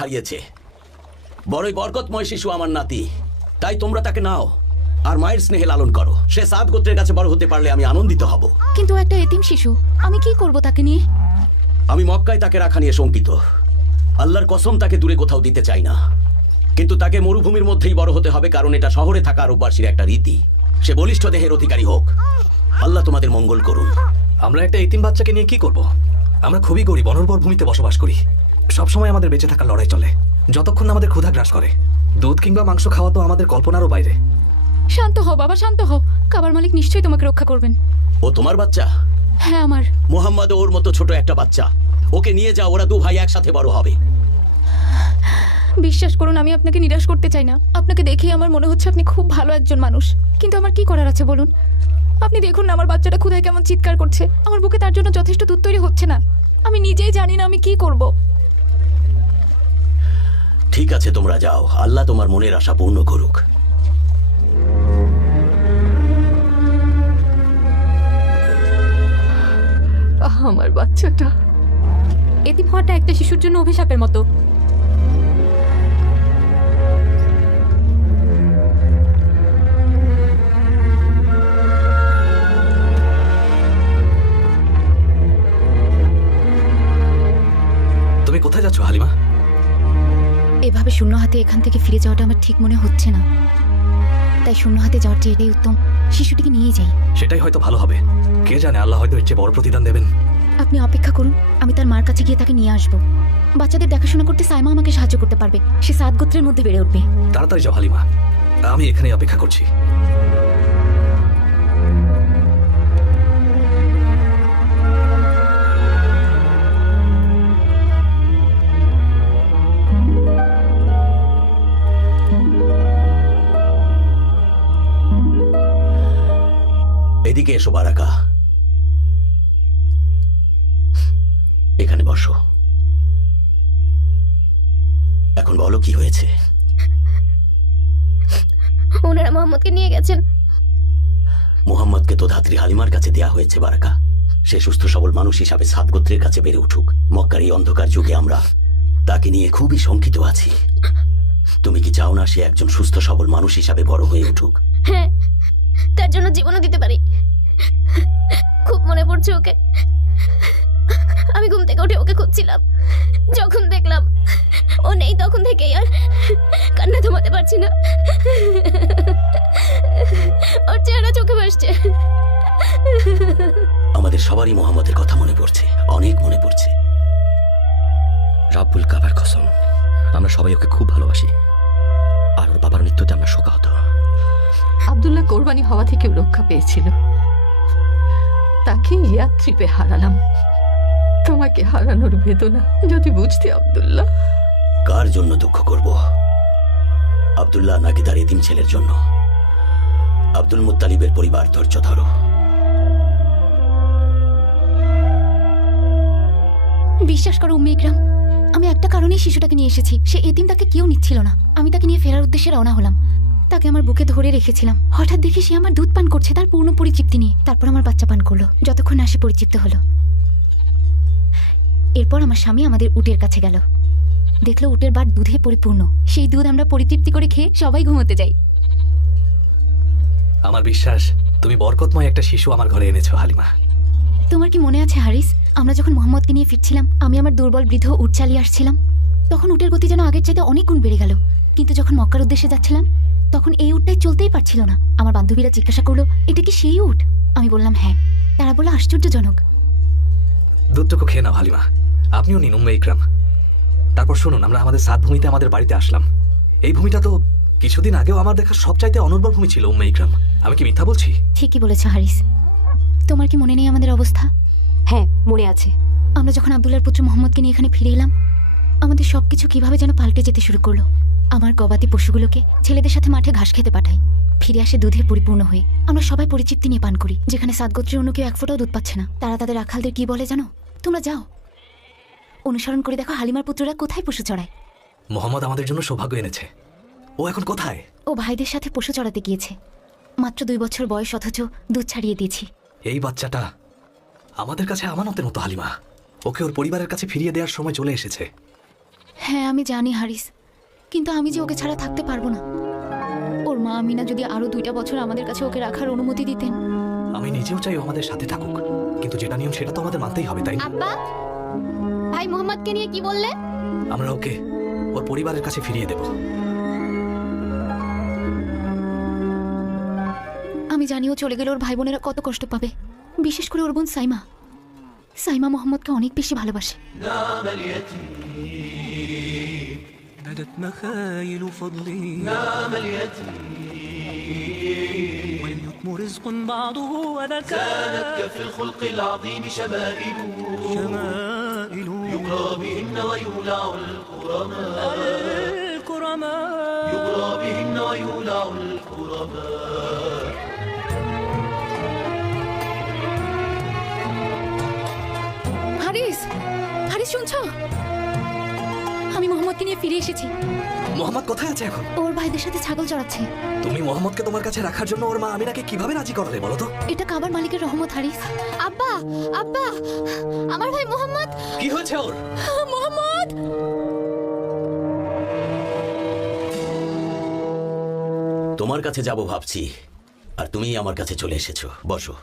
হারিয়েছে। বড়ই বরকতময় শিশু আমার নাতি, তাই তোমরা তাকে নাও আর মায়ের স্নেহে লালন করো। সে সাদ গোত্রের কাছে বড় হতে পারলে আমি আনন্দিত হব। কিন্তু একটা এতিম শিশু, আমি কি করব তাকে নিয়ে? আমি মক্কায় তাকে রাখা নিয়ে শঙ্কিত। আল্লাহর কসম তাকে দূরে কোথাও দিতে চাই না, কিন্তু তাকে মরুভূমির মধ্যেই বড় হতে হবে, কারণ এটা শহরে থাকা আরববাসীর একটা রীতি। সে বলিষ্ঠ দেহের অধিকারী হোক। আল্লাহ তোমাদের মঙ্গল করুন। আমরা একটা এতিম বাচ্চাকে নিয়ে কি করব? আমরা খুবই গরিব, অনর্বর ভূমিতে বসবাস করি। সবসময় আমাদের বেঁচে থাকার লড়াই চলে, যতক্ষণ না আমাদের ক্ষুধা গ্রাস করে। দুধ কিংবা মাংস খাওয়া তো আমাদের কল্পনারও বাইরে। শান্ত হও বাবা, শান্ত হও। কাবার মালিক নিশ্চয়ই তোমাকে রক্ষা করবেন। ও তোমার বাচ্চা? হ্যাঁ আমার। মোহাম্মদ ওর মতো ছোট একটা বাচ্চা, ওকে নিয়ে যাও, ওরা দু ভাই একসাথে বড় হবে। বিশ্বাস করুন, আমি আপনাকে নিরাশ করতে চাই না। আপনাকে দেখেই আমার মনে হচ্ছে আপনি খুব ভালো একজন মানুষ, কিন্তু আমার কি করার আছে বলুন? আপনি দেখুন না আমার বাচ্চাটা ক্ষুধায় কেমন চিৎকার করছে। আমার বুকে তার জন্য যথেষ্ট দুধ তৈরি হচ্ছে না। আমি নিজেই জানি না আমি কি করব। ঠিক আছে, তোমরা যাও, আল্লাহ তোমার মনের আশা পূর্ণ করুক। আমার বাচ্চাটা। এতিম হওয়াটা একটা শিশুর জন্য অভিশাপের মতো। তুমি কোথায় যাচ্ছ হালিমা? এভাবে শূন্য হাতে এখান থেকে ফিরে যাওয়াটা আমার ঠিক মনে হচ্ছে না, তাই শূন্য হাতে যাওয়ার চেয়ে এটাই উত্তম। শিশুটিকে নিয়ে যাই। সেটাই হয়তো ভালো হবে। কে জানে, আল্লাহ হয়তো এর চেয়ে বড় প্রতিদান দেবেন। আপনি অপেক্ষা করুন, আমি তার মার কাছে গিয়ে তাকে নিয়ে আসবো। বাচ্চাদের দেখাশোনা করতে সাইমা আমাকে সাহায্য করতে পারবে। সে সাত গোত্রের মধ্যে বেড়ে উঠবে। তাড়াতাড়ি যাও হালিমা, আমি এখানেই অপেক্ষা করছি। এদিকে এসো বারাকা, এখানে বসো। এখন বলো কি হয়েছে? ওনারা মোহাম্মদকে নিয়ে গেছেন। মুহাম্মদকে তো ধাত্রী হালিমার কাছে দেয়া হয়েছে বারাকা। সে সুস্থ সবল মানুষ হিসাবে সাত গোত্রের কাছে বেড়ে উঠুক। মক্কার এই অন্ধকার যুগে আমরা তাকে নিয়ে খুবই শঙ্কিত আছি। তুমি কি চাও না সে একজন সুস্থ সবল মানুষ হিসাবে বড় হয়ে উঠুক? হ্যাঁ, তার জন্য জীবনও দিতে পারি। খুব মনে পড়ছে ওকে। আমি ঘুম থেকে উঠে ওকে খুঁজছিলাম। যখন দেখলাম ও নেই, তখন থেকেই আর কান্না থামাতে পারছি না। ওর চেহারা চোখে ভাসছে। আমাদের সবারই মোহাম্মদের কথা মনে পড়ছে, অনেক মনে পড়ছে। রাব্বুল কাবার কসম, আমরা সবাই ওকে খুব ভালোবাসি, আর ওর বাবার মৃত্যুতে আমরা শোকাহত। আব্দুল্লাহ কোরবানি হওয়া থেকেও রক্ষা পেয়েছিল, তাকে ইয়াত্রিপে হারালাম। তোমাকে হারানোর বেদনা যদি বুঝতে আব্দুল্লাহ। কার জন্য দুঃখ করব? আব্দুল্লাহ নাকি তার এতিম ছেলের জন্য? আব্দুল মুত্তালিবের পরিবার, ধৈর্য ধরো। বিশ্বাস করো উম্মে ইকরাম, আমি একটা কারণেই শিশুটাকে নিয়ে এসেছি। সে এতিম, তাকে কেউ নিচ্ছিল না। আমি তাকে নিয়ে ফেরার উদ্দেশ্যে রওনা হলাম। তাকে আমার বুকে ধরে রেখেছিলাম। হঠাৎ দেখি সে আমার দুধ পান করছে, তার পূর্ণ পরিচিতি নিয়ে। তারপর আমার বাচ্চা পান করলো, যতক্ষণ না সে পরিচিত হলো। এরপর আমার স্বামী আমাদের উটের কাছে গেল, দেখলো উটের বাট দুধে পরিপূর্ণ। সেই দুধ আমরা পরিতৃপ্তি করে খেয়ে সবাই ঘুমোতে যাই। আমার বিশ্বাস তুমি বরকতময় একটা শিশু আমার ঘরে এনেছো হালিমা। তোমার কি মনে আছে হারিস, আমরা যখন মোহাম্মদকে নিয়ে ফিরছিলাম, আমি আমার দুর্বল বৃদ্ধ উট চালিয়ে আসছিলাম। তখন উটের গতি যেন আগের চাইতে অনেক গুণ বেড়ে গেল। কিন্তু যখন মক্কার উদ্দেশ্যে যাচ্ছিলাম, তখন এই উটটাই চলতেই পারছিল না। আমার বান্ধবীরা জিজ্ঞাসা করলো, এটা কি সেই উট? আমি বললাম হ্যাঁ। তারা বললো আশ্চর্যজনক। দুধটুকু খেয়ে নাও হালিমা, আপনিও নিন উম্মে ইকরাম। তারপর শুনুন, আমরা আমাদের সাত ভূমিতে আমাদের বাড়িতে আসলাম। এই ভূমিটা তো কিছুদিন আগেও আমার দেখা সবচাইতে অনর্বর ভূমি ছিল উম্মে ইকরাম। আমি কি মিথ্যা বলছি? ঠিকই বলেছ হারিস। তোমার কি মনে নেই আমাদের অবস্থা? হ্যাঁ, মনে আছে। আমরা যখন আব্দুল্লাহর পুত্র মোহাম্মদকে নিয়ে এখানে ফিরে এলাম, আমাদের সবকিছু কিভাবে যেন পাল্টে যেতে শুরু করলো। আমার গবাদি পশুগুলোকে ছেলেদের সাথে মাঠে ঘাস খেতে পাঠাই, ফিরে আসে দুধে পরিপূর্ণ হয়ে। আমরা সবাই পরিচিতি নিয়ে পান করি। যেখানে সাত গোত্রের অন্য কেউ এক ফোঁটাও দুধ পাচ্ছে না, তারা তাদের রাখালদের কি বলে জানো? তোমরা যাও, অনুসরণ করে দেখো হালিমার পুত্ররা কোথায় পশু চড়ায়। মোহাম্মদ আমাদের জন্য সৌভাগ্য এনেছে। ও এখন কোথায়? ও ভাইদের সাথে পশু চড়াতে গিয়েছে। মাত্র 2 বছর বয়স, অথচ দুধ ছাড়িয়ে দিয়েছি। এই বাচ্চাটা আমাদের কাছে আমানতের মতো হালিমা। ওকে ওর পরিবারের কাছে ফিরিয়ে দেওয়ার সময় চলে এসেছে। হ্যাঁ আমি জানি হারিস, কিন্তু আমি যে ওকে ছাড়া থাকতে পারবো না। ওর মা আমিনা যদি আরো 2টা বছর আমাদের কাছে ওকে রাখার অনুমতি দিতেন। আমি নিজেও চাই ও আমাদের সাথে থাকুক, কিন্তু যেটা নিয়ম সেটা তো আমাদের মানতেই হবে, তাই না? আব্বা, ভাই মোহাম্মদকে নিয়ে কি বললে? আমরা ওকে ওর পরিবারের কাছে ফিরিয়ে দেব। আমি জানি ও চলে গেলে ওর ভাই বোনেরা কত কষ্ট পাবে, বিশেষ করে ওর বোন সাইমা। সাইমা মোহাম্মদকে অনেক বেশি ভালোবাসে। بدت مخايل فضلي نام اليتيم واليتم رزق بعضه وذكاء كانت كفي الخلق العظيم شمائل شمائل يقرى بهن ويولع الكرماء الكرماء يقرى بهن ويولع الكرماء হারিস, হারিস শুনছো? আমি মোহাম্মদকে নিয়ে ফিরে এসেছি। মোহাম্মদ কোথায় আছে এখন? ওর ভাইদের সাথে ছাগল চড়াচ্ছে। তুমি মোহাম্মদকে তোমার কাছে রাখার জন্য ওর মা আমিনাকে কিভাবে রাজি করালে বলো তো? এটা কাবার মালিকের রহমত হারিস। আব্বা, আব্বা, আমার ভাই মোহাম্মদ, কি হয়েছে ওর? মোহাম্মদ! তোমার কাছে যাব ভাবছি, আর তুমি আমার কাছে চলে এসেছো। বসো।